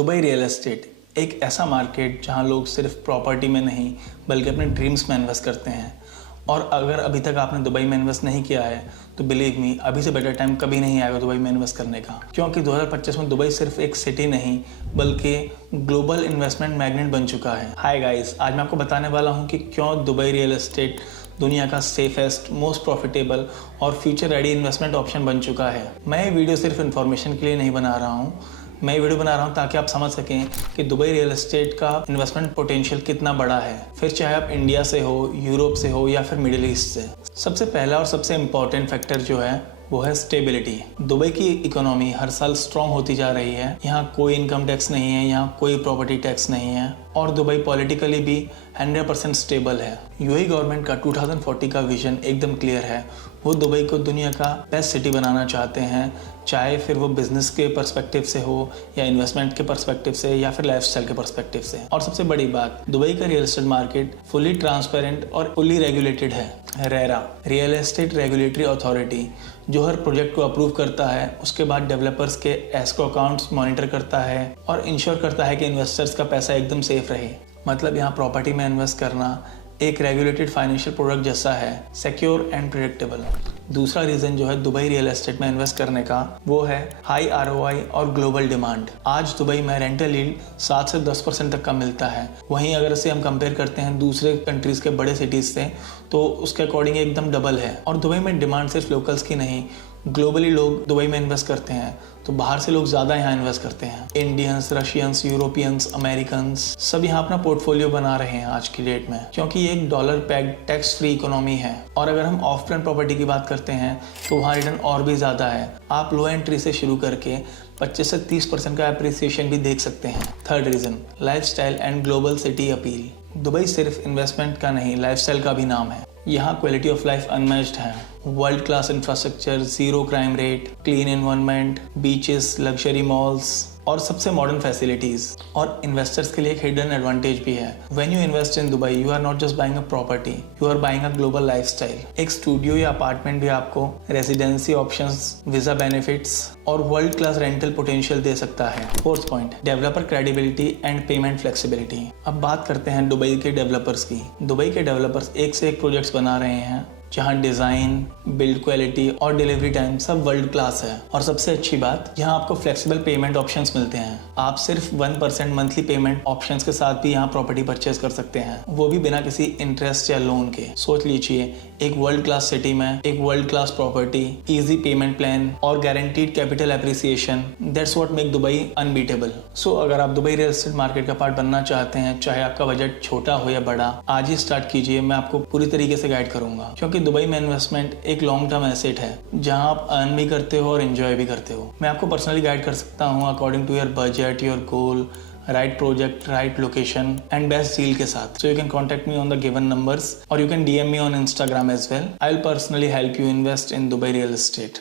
Dubai real estate एक ऐसा market जहां लोग सिर्फ प्रॉपर्टी में नहीं बल्कि अपने ड्रीम्स में इन्वेस्ट करते हैं। और अगर अभी तक आपने दुबई में इन्वेस्ट नहीं किया है तो बिलीव मी, अभी से बेटर टाइम कभी नहीं आएगा दुबई में इन्वेस्ट करने का, क्योंकि 2025 में दुबई सिर्फ एक सिटी नहीं बल्कि ग्लोबल इन्वेस्टमेंट मैग्नेट बन चुका है। हाय गाइस, आज मैं आपको बताने वाला हूं कि क्यों दुबई रियल एस्टेट दुनिया का सेफेस्ट, मोस्ट प्रॉफिटेबल और फ्यूचर रेडी इन्वेस्टमेंट ऑप्शन बन चुका है। मैं ये वीडियो सिर्फ इन्फॉर्मेशन के लिए नहीं बना रहा हूँ, मैं ये वीडियो बना रहा हूँ ताकि आप समझ सकें कि दुबई रियल एस्टेट का इन्वेस्टमेंट पोटेंशियल कितना बड़ा है, फिर चाहे आप इंडिया से हो, यूरोप से हो या फिर मिडिल ईस्ट से। सबसे पहला और सबसे इम्पॉर्टेंट फैक्टर जो है वो है स्टेबिलिटी। दुबई की इकोनॉमी हर साल स्ट्रॉन्ग होती जा रही है। यहाँ कोई इनकम टैक्स नहीं है, यहाँ कोई प्रॉपर्टी टैक्स नहीं है और दुबई पॉलिटिकली भी 100% स्टेबल है। यूएई गवर्नमेंट का 2040 का विजन एकदम क्लियर है। वो दुबई को दुनिया का बेस्ट सिटी बनाना चाहते हैं, चाहे फिर वो बिजनेस के पर्सपेक्टिव से हो या इन्वेस्टमेंट के पर्सपेक्टिव से या फिर लाइफस्टाइल के पर्सपेक्टिव से। और सबसे बड़ी बात, दुबई का real estate market fully transparent और फुली रेगुलेटेड है। RERA, real estate regulatory authority, जो हर प्रोजेक्ट को अप्रूव करता है, उसके बाद डेवलपर्स के एस्क्रो अकाउंट्स मॉनिटर करता है और इंश्योर करता है कि इन्वेस्टर्स का पैसा एकदम सेफ रहे। मतलब यहाँ प्रॉपर्टी में इन्वेस्ट करना एक रेगुलेटेड फाइनेंशियल प्रोडक्ट जैसा है, सिक्योर एंड प्रेडिक्टेबल। दूसरा रीजन जो है दुबई रियल एस्टेट में इन्वेस्ट करने का वो है हाई आरओआई और ग्लोबल डिमांड। आज दुबई में रेंटल यील्ड 7 से 10% तक का मिलता है। वहीं अगर इसे हम कंपेयर करते हैं दूसरे कंट्रीज के बड़े सिटीज से तो उसके अकॉर्डिंग एकदम डबल है। और दुबई में डिमांड सिर्फ लोकल्स की नहीं, ग्लोबली लोग दुबई में इन्वेस्ट करते हैं तो बाहर से लोग ज़्यादा यहाँ इन्वेस्ट करते हैं। इंडियंस, रशियंस, यूरोपियंस, अमेरिकन्स सब यहाँ अपना पोर्टफोलियो बना रहे हैं आज की डेट में, क्योंकि ये एक dollar packed tax free economy है। और अगर हम ऑफ प्लान प्रॉपर्टी की बात करते हैं तो वहाँ रिटर्न और भी ज़्यादा है। आप लो एंट्री से शुरू करके 25 से 30% का अप्रिसिएशन भी देख सकते हैं। Third reason, lifestyle and global city appeal. Dubai सिर्फ इन्वेस्टमेंट का नहीं, लाइफस्टाइल का भी नाम है। यहाँ क्वालिटी ऑफ लाइफ अनमैच्ड है। World class infrastructure, zero crime rate, clean environment, beaches, luxury malls और सबसे मॉडर्न फैसिलिटीज। और इन्वेस्टर्स के लिए एक हिडन एडवांटेज भी है। When you invest in Dubai, you are not just buying a property, you are buying a global lifestyle. एक studio या अपार्टमेंट भी आपको रेजिडेंसी ऑप्शंस, वीजा बेनिफिट्स और वर्ल्ड क्लास रेंटल पोटेंशियल दे सकता है। Fourth point, developer credibility and payment flexibility. अब बात करते हैं दुबई के डेवलपर्स की। दुबई के डेवलपर्स एक से एक प्रोजेक्ट्स बना रहे हैं जहाँ डिज़ाइन, बिल्ड क्वालिटी और डिलीवरी टाइम सब वर्ल्ड क्लास है। और सबसे अच्छी बात, यहाँ आपको फ्लेक्सिबल पेमेंट ऑप्शंस मिलते हैं। आप सिर्फ 1% मंथली पेमेंट ऑप्शंस के साथ भी यहाँ प्रॉपर्टी परचेज कर सकते हैं, वो भी बिना किसी इंटरेस्ट या लोन के। सोच लीजिए, एक वर्ल्ड क्लास सिटी में एक world class property, easy payment plan और guaranteed capital appreciation, that's what make Dubai unbeatable. So अगर आप दुबई रियल एस्टेट मार्केट का पार्ट बनना चाहते हैं, चाहे आपका बजट छोटा हो या बड़ा, आज ही स्टार्ट कीजिए। मैं आपको पूरी तरीके से गाइड करूंगा, क्योंकि दुबई में इन्वेस्टमेंट एक लॉन्ग टर्म एसेट है जहां आप अर्न भी करते हो और एंजॉय भी करते हो। मैं आपको पर्सनली गाइड कर सकता हूं according to your budget, your goal, right project, right location and best deal के साथ। So you can contact me on the given numbers और you can DM me on Instagram as well. I'll personally help you invest in Dubai real estate.